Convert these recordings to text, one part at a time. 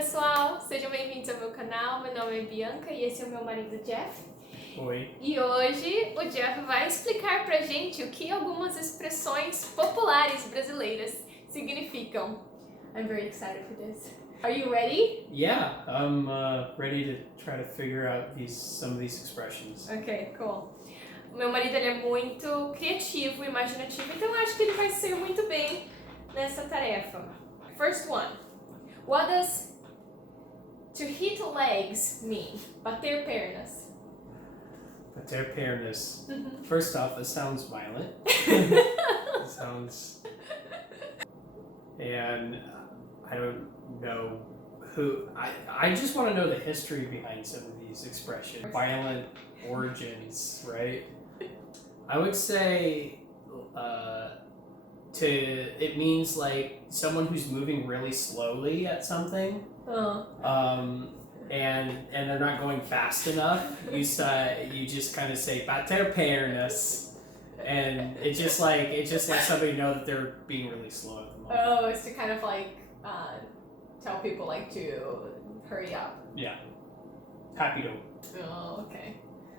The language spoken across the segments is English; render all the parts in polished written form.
pessoal, sejam bem-vindos ao meu canal. Meu nome é Bianca e esse é o meu marido Jeff. Oi. E hoje o Jeff vai explicar pra gente o que algumas expressões populares brasileiras significam. I'm very excited for this. Are you ready? Yeah, I'm ready to try to figure out some of these expressions. Ok, cool. O meu marido ele é muito criativo, imaginativo, então eu acho que ele vai ser muito bem nessa tarefa. First one. What does to hit legs mean? Bater pernas. Bater pernas. First off, this sounds violent. It sounds... And I don't know who... I just want to know the history behind some of these expressions. Violent origins, right? I would say it means like someone who's moving really slowly at something. And they're not going fast enough. You just kind of say bater pernas, and it just lets somebody know that they're being really slow at the moment. Oh, it's to kind of like tell people like to hurry up. Yeah. Happy to. Oh, okay.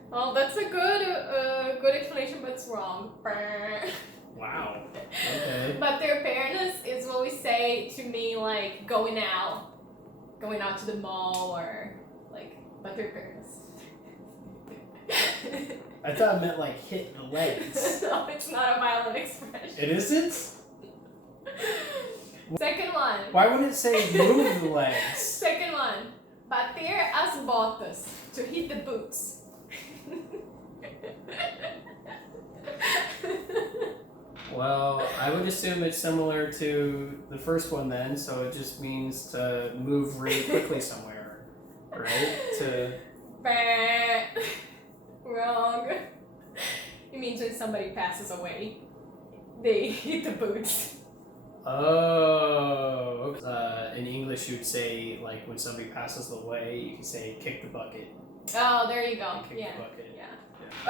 Well, that's a good explanation, but it's wrong. Wow. Okay. Bater pernas is what we say to mean like going out to the mall or like bater pernas. I thought it meant like hit the legs. No, it's not a violent expression. It isn't? Second one. Why wouldn't it say move the legs? Second one. Bater as botas. To hit the boots. Well, I would assume it's similar to the first one then, so it just means to move really quickly somewhere, right? Wrong. It means when somebody passes away, they hit the boots. Oh. In English you would say, like, when somebody passes away, you can say kick the bucket. Oh, there you go. Kick Yeah. the bucket. Yeah.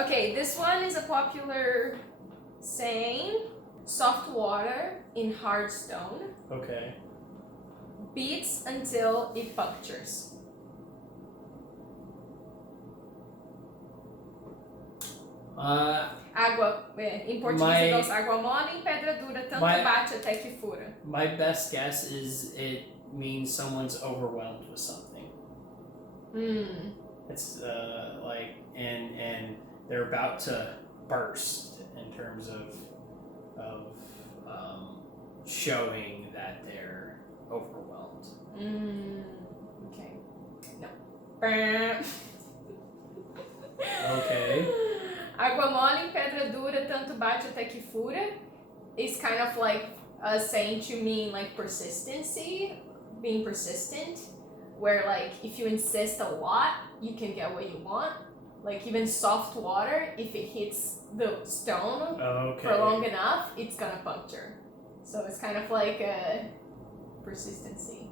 Okay, this one is a popular saying. Soft water in hard stone Okay. beats until it punctures. Água, em português nós água mole em pedra dura, tanto bate até que fura. My best guess is it means someone's overwhelmed with something. It's like and they're about to burst in terms of showing that they're overwhelmed. Okay. No. Okay. Água mole em pedra dura, tanto bate até que fura is kind of like a saying to mean like persistency, being persistent, where like if you insist a lot, you can get what you want. Like even soft water, if it hits the stone for long enough, it's gonna puncture. So it's kind of like a persistency.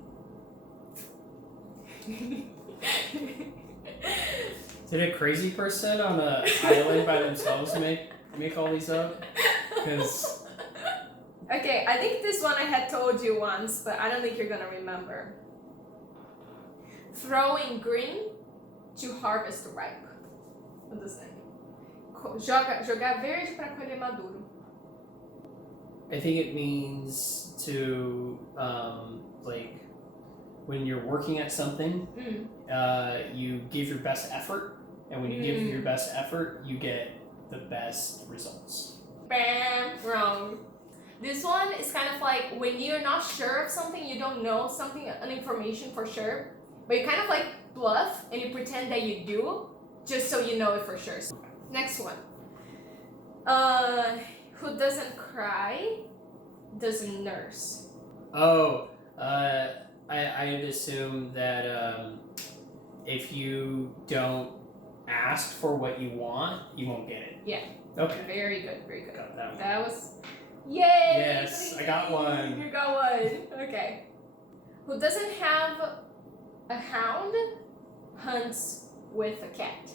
Did a crazy person on an island by themselves make all these up? Because okay, I think this one I had told you once, but I don't think you're gonna remember. Throwing green to harvest ripe. What does that mean? Jogar verde para colher maduro. I think it means to like when you're working at something, you give your best effort, and when you give your best effort, you get the best results. Bam, wrong. This one is kind of like when you're not sure of something, you don't know something, an information for sure, but you kind of like bluff and you pretend that you do, just so you know it for sure. Next one. Who doesn't cry doesn't nurse. Oh, I'd assume that if you don't ask for what you want, you won't get it. Yeah. Okay. Very good, very good. Got that one. That was... Yay! Yes, I got one. You got one. Okay. Who doesn't have a hound hunts with a cat.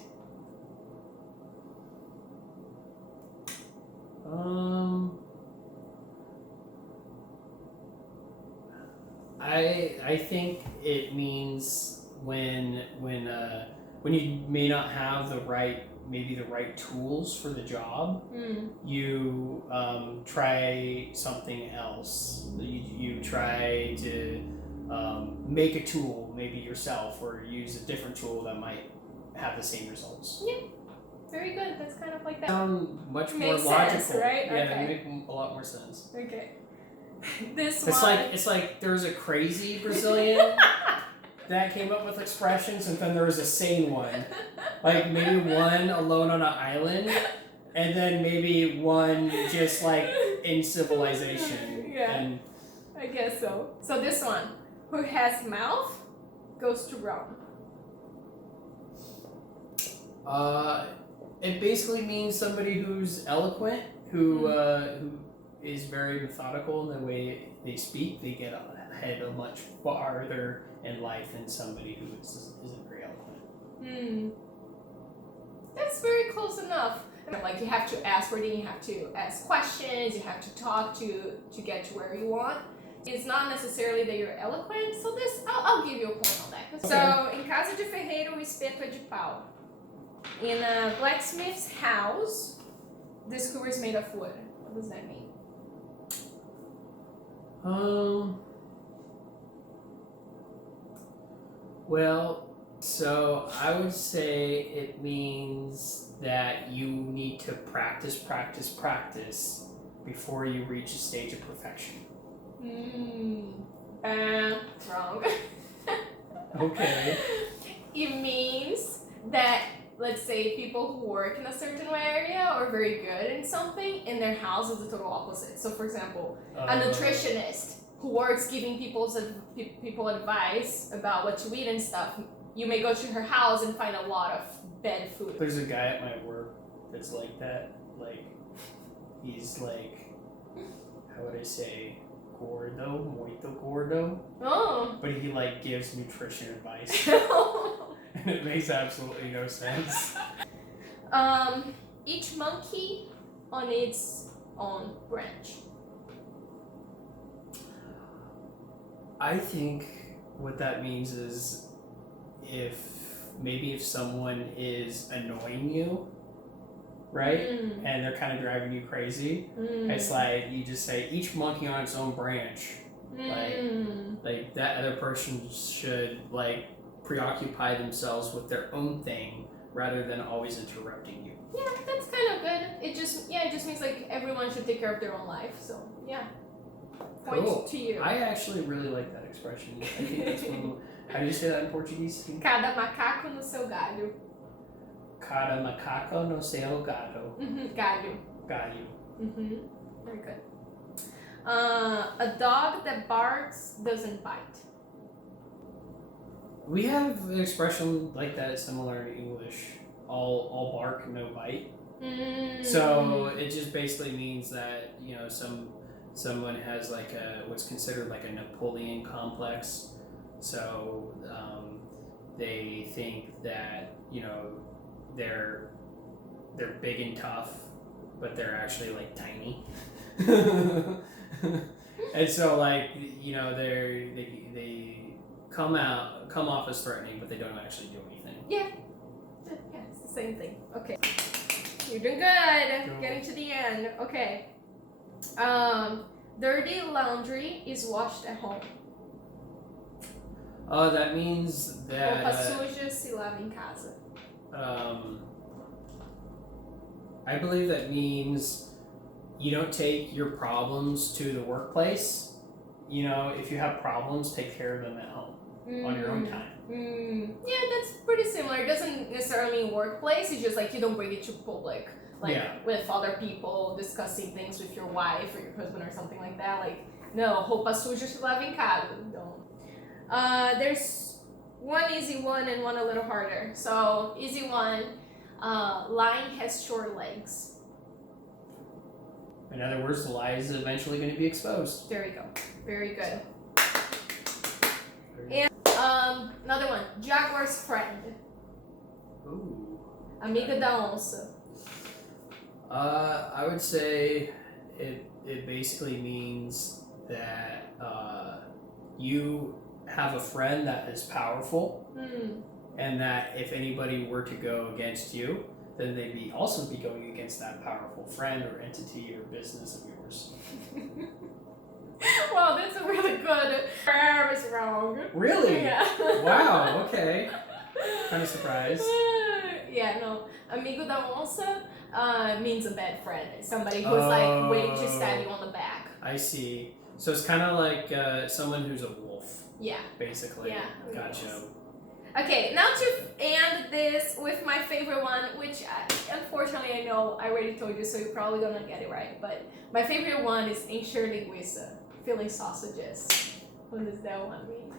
I think it means when you may not have the right tools for the job, you try something else. You try to make a tool maybe yourself, or use a different tool that might have the same results. Yeah, very good. That's kind of like that. Much more Makes logical, sense, right? Yeah, Okay. they make a lot more sense. Okay. This It's one. it's like there's a crazy Brazilian that came up with expressions, and then there was a sane one. Like maybe one alone on an island, and then maybe one just like in civilization. Yeah. And I guess so. So this one, who has mouth, goes to Rome. It basically means somebody who's eloquent, who is very methodical in the way they speak. They get ahead much farther in life than somebody who isn't very eloquent. That's very close enough. Like you have to ask wording, you have to ask questions, you have to talk to get to where you want. It's not necessarily that you're eloquent, so this I'll give you a point on that. Okay. So, em casa de ferreiro, o espeto é de pau. In a blacksmith's house, the skewer is made of wood. What does that mean? Well, so I would say it means that you need to practice before you reach a stage of perfection. Wrong. Okay. It means that, let's say, people who work in a certain area are very good in something, and their house is the total opposite. So, for example, a nutritionist who works giving people advice about what to eat and stuff, you may go to her house and find a lot of bad food. There's a guy at my work that's like that. Like, he's like, how would I say, gordo, muito gordo. Oh. But he like gives nutrition advice. And it makes absolutely no sense. Each monkey on its own branch. I think what that means is if someone is annoying you, right? And they're kind of driving you crazy. It's like you just say each monkey on its own branch. Like that other person should like preoccupy themselves with their own thing rather than always interrupting you. Yeah, that's kind of good. It just means like everyone should take care of their own life. So yeah. Points Cool. to you. I actually really like that expression. I think that's one of the, how do you say that in Portuguese? Cada macaco no seu galho. Cada macaco no seu gado. Galho. Galho. Very good. A dog that barks doesn't bite. We have an expression like that similar in English. All bark, no bite. So it just basically means that, you know, someone has like what's considered like a Napoleon complex. So they think that, you know, they're big and tough, but they're actually like tiny. And so like, you know, they come off as threatening, but they don't actually do anything. Yeah, it's the same thing. Okay, you're doing good. Cool. Getting to the end. Okay. Dirty laundry is washed at home. That means that Roupa suja se lava em casa. I believe that means you don't take your problems to the workplace. You know, if you have problems, take care of them at home on your own time. Yeah, that's pretty similar. It doesn't necessarily mean workplace. It's just like you don't bring it to public, like with other people discussing things with your wife or your husband or something like that. Like, no, roupa suja se lava em casa. Don't. There's one easy one and one a little harder. So, easy one, lying has short legs. In other words, the lie is eventually going to be exposed. There you go. Very good. And another one, jaguar's friend. Ooh. Amiga da onça. I would say it basically means that you have a friend that is powerful, and that if anybody were to go against you, then they'd also be going against that powerful friend or entity or business of yours. Wow, that's a really good. I was wrong. Really? Yeah. Wow, okay. Kind of surprised. Yeah, no. Amigo da onça means a bad friend. Somebody who's like waiting to stab you on the back. I see. So it's kind of like someone who's a wolf. Yeah. Basically. Yeah. Gotcha. Okay, now to end this with my favorite one, which unfortunately I know I already told you, so you're probably gonna get it right. But my favorite one is encher linguiça, filling sausages. What does that one mean?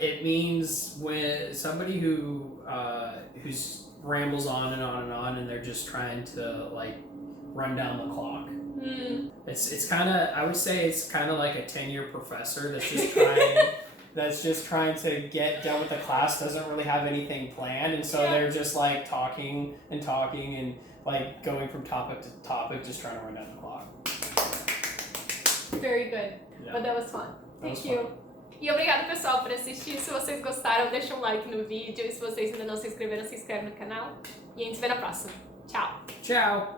It means when somebody who's rambles on and on and on, and they're just trying to like run down the clock. It's kind of, I would say it's kind of like a 10-year professor that's just trying to get done with the class, doesn't really have anything planned, and so they're just like talking and like going from topic to topic, just trying to run down the clock. Very good. Yeah. But that was fun. Thank you. E obrigada, pessoal, por assistir. Se vocês gostaram, deixa um like no vídeo. E se vocês ainda não se inscreveram, se inscreve no canal. E a gente se vê na próxima. Tchau. Tchau.